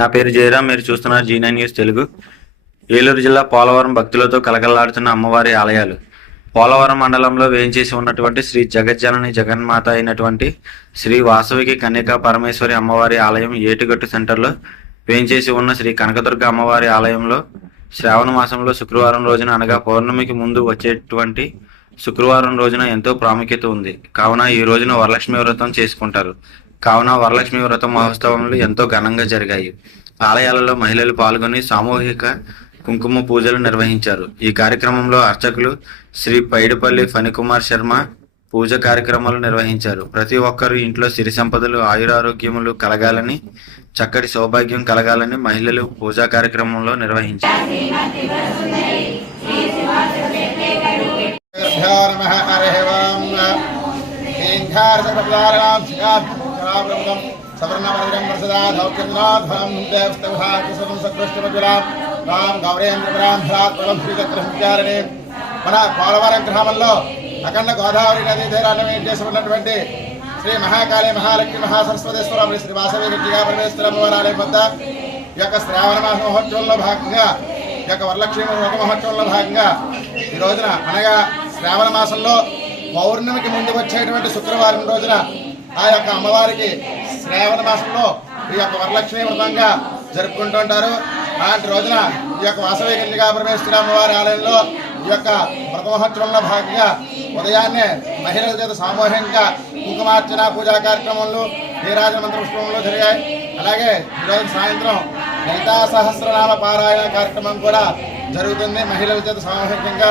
నా పేరు జయరాం మీరు చూస్తున్నారు జీ నైన్ న్యూస్ తెలుగు. ఏలూరు జిల్లా పోలవరం భక్తులతో కలకలాడుతున్న అమ్మవారి ఆలయాలు. పోలవరం మండలంలో వేయించేసి ఉన్నటువంటి శ్రీ జగజ్జనని జగన్మాత అయినటువంటి శ్రీ వాసవికి కన్యకా పరమేశ్వరి అమ్మవారి ఆలయం ఏటుగట్టు సెంటర్లో వేయించేసి ఉన్న శ్రీ కనకదుర్గ అమ్మవారి ఆలయంలో శ్రావణ మాసంలో శుక్రవారం రోజున అనగా పౌర్ణమికి ముందు వచ్చేటువంటి శుక్రవారం రోజున ఎంతో ప్రాముఖ్యత ఉంది. కావున ఈ రోజున వరలక్ష్మి వ్రతం చేసుకుంటారు. కావున వరలక్ష్మి వ్రత మహోత్సవములు ఎంతో ఘనంగా జరిగాయి. ఆలయాలలో మహిళలు పాల్గొని సామూహిక కుంకుమ పూజలు నిర్వహించారు. ఈ కార్యక్రమంలో అర్చకులు శ్రీ పైడిపల్లి ఫణికుమార్ శర్మ పూజ కార్యక్రమాలు నిర్వహించారు. ప్రతి ఒక్కరు ఇంట్లో సిరి సంపదలు ఆయురారోగ్యములు కలగాలని చక్కటి సౌభాగ్యం కలగాలని మహిళలు పూజా కార్యక్రమంలో నిర్వహించారు. పరాబ్రహ్మం సవర్ణమధురం ప్రసదాధవచంద్రాధ్వరం దేవస్తభాకృతం సకృష్ణమధురాం రాం మన పోలవరం గ్రామంలో అఖండ గోదావరి నదీ తీరాన్ని వేయించేసుకున్నటువంటి శ్రీ మహాకాళి మహాలక్ష్మి మహాసరస్వతేశ్వరం శ్రీ వాసవి రెడ్డిగా పరమేశ్వరం వారాలయం వద్ద ఈ యొక్క శ్రావణ మాస మహోత్సవంలో భాగంగా ఈ యొక్క వరలక్ష్మి వ్రత మహోత్సవంలో భాగంగా ఈ రోజున అనగా శ్రావణ మాసంలో పౌర్ణమికి ముందు వచ్చేటువంటి శుక్రవారం రోజున ఆ యొక్క అమ్మవారికి శ్రావణ మాసంలో ఈ యొక్క వరలక్ష్మి వ్రతంగా జరుపుకుంటుంటారు అలాంటి రోజున ఈ యొక్క వాసవి కన్యగా పరమేశ్వర అమ్మవారి ఆలయంలో ఈ యొక్క వ్రతమహోత్సవంలో భాగంగా ఉదయాన్నే మహిళల చేత సామూహికంగా కుంకుమార్చన పూజా కార్యక్రమాలు నీరాజ మంత్ర పుష్పంలో జరిగాయి. అలాగే ఈరోజు సాయంత్రం లలితా సహస్రనామ పారాయణ కార్యక్రమం కూడా జరుగుతుంది. మహిళల చేత సామూహికంగా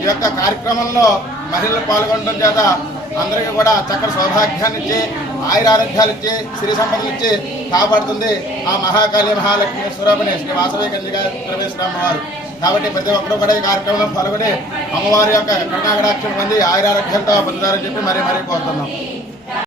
ఈ యొక్క కార్యక్రమంలో మహిళలు పాల్గొనడం చేత అందరికీ కూడా చక్కటి సౌభాగ్యాన్ని ఇచ్చి ఆయురారోగ్యాలు ఇచ్చి సిరి సంపదలు ఇచ్చి కాపాడుతుంది ఆ మహాకాళి మహాలక్ష్మి స్వరూపిణి శ్రీ వాసవి కన్యగా పరమేశ్వర అమ్మవారు. కాబట్టి ప్రతి ఒక్కరూ కూడా ఈ కార్యక్రమంలో పాల్గొని అమ్మవారి యొక్క కరుణాగడాక్షం పొంది ఆయురారోగ్యంతో పొందుతారని చెప్పి మరీ మరీ కోరుతున్నాం.